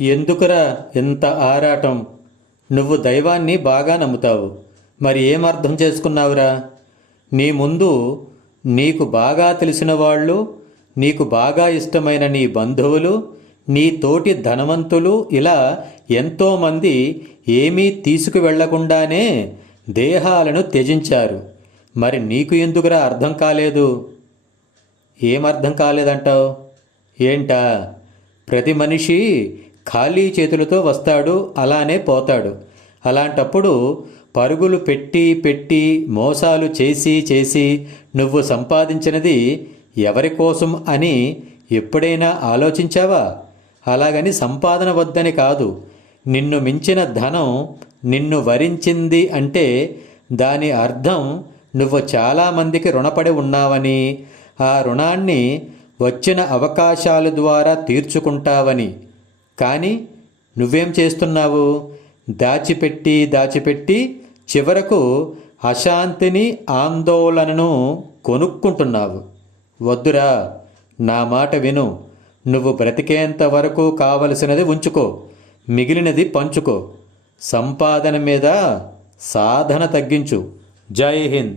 ఎందుకురా ఇంత ఆరాటం? నువ్వు దైవాన్ని బాగా నమ్ముతావు. మరి ఏమర్థం చేసుకున్నావురా? నీ ముందు నీకు బాగా తెలిసిన వాళ్ళు, నీకు బాగా ఇష్టమైన నీ బంధువులు, నీ తోటి ధనవంతులు, ఇలా ఎంతోమంది ఏమీ తీసుకువెళ్లకుండానే దేహాలను త్యజించారు. మరి నీకు ఎందుకురా అర్థం కాలేదు? ఏమర్థం కాలేదంటావు? ఏంటా? ప్రతి మనిషి ఖాళీ చేతులతో వస్తాడు, అలానే పోతాడు. అలాంటప్పుడు పరుగులు పెట్టి పెట్టి మోసాలు చేసి చేసి నువ్వు సంపాదించినది ఎవరి కోసం అని ఎప్పుడైనా ఆలోచించావా? అలాగని సంపాదన వద్దని కాదు. నిన్ను మించిన ధనం నిన్ను వరించింది అంటే దాని అర్థం నువ్వు చాలామందికి రుణపడి ఉన్నావని, ఆ రుణాన్ని వచ్చిన అవకాశాల ద్వారా తీర్చుకుంటావని. కానీ నువ్వేం చేస్తున్నావు? దాచిపెట్టి దాచిపెట్టి చివరకు అశాంతిని, ఆందోళనను కొనుక్కుంటున్నావు. వద్దురా, నా మాట విను. నువ్వు బ్రతికేంత వరకు కావలసినది ఉంచుకో, మిగిలినది పంచుకో. సంపాదన మీద సాధన తగ్గించు. జై హింద్.